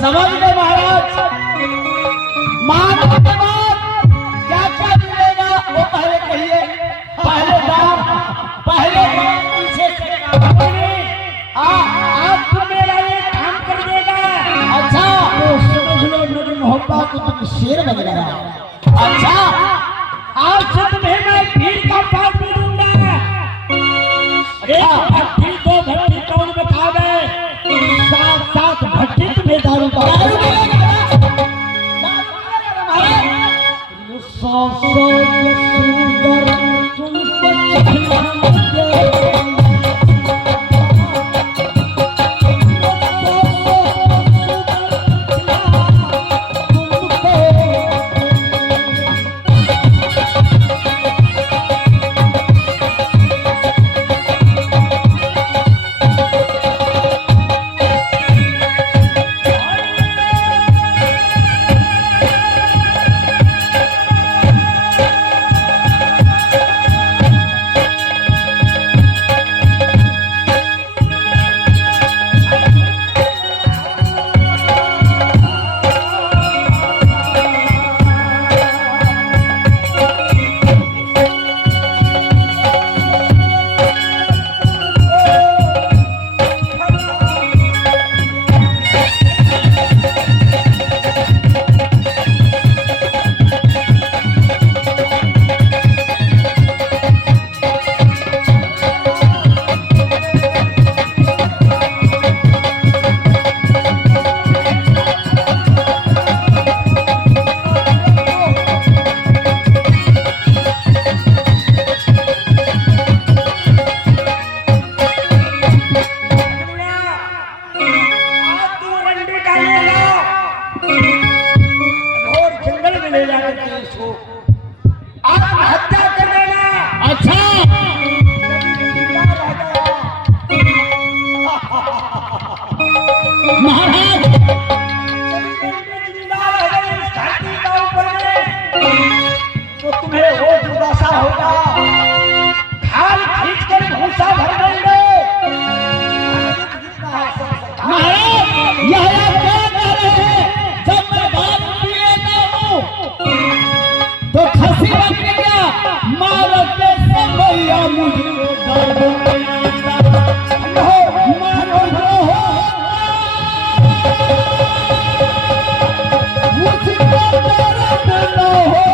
समझ गए महाराज। मान के बाद क्या क्या मिलेगा वो पहले कहिए। पहले दाम, पहले पीछे से आज तुम मेरा ये काम कर देगा। अच्छा तो समझ लो मेरे मोहब्बत को तुम शेर बन गया। अच्छा आज से तुम्हें मैं भीड़ का पास भी दूंगा। एक भट्टी दो भट्टी कौन बतावे, सात सात भट्टी तुम्हें दारू का सुंदर तुमको आत्महत्या कर देना। अच्छा महाराज तो तुम्हें वो दुर्दशा होगा, खाल खींच कर भूसा भर देंगे। महाराज यह आप क्या कह रहे हैं? जब मैं दारू पी लेता हूँ तो खसी बन गया, मारते से भैया मुझको दर्द नहीं आता। मारो हो मुझको दर्द न हो।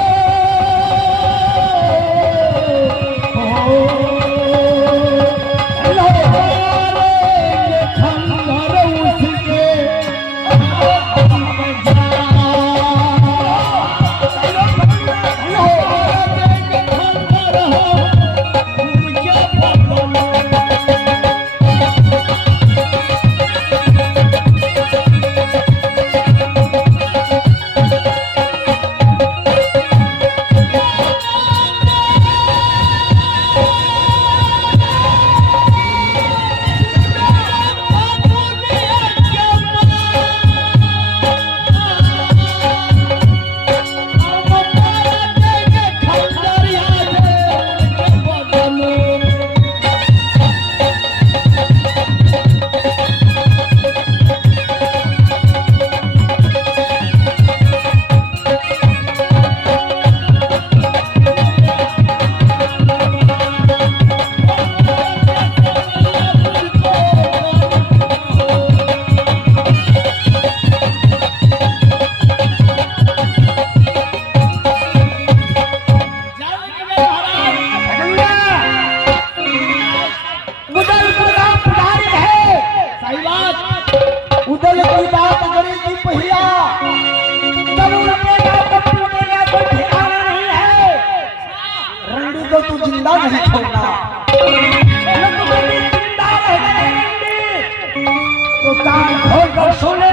तू जिंदा नहीं छोड़ना। तो कान खोल कर सोने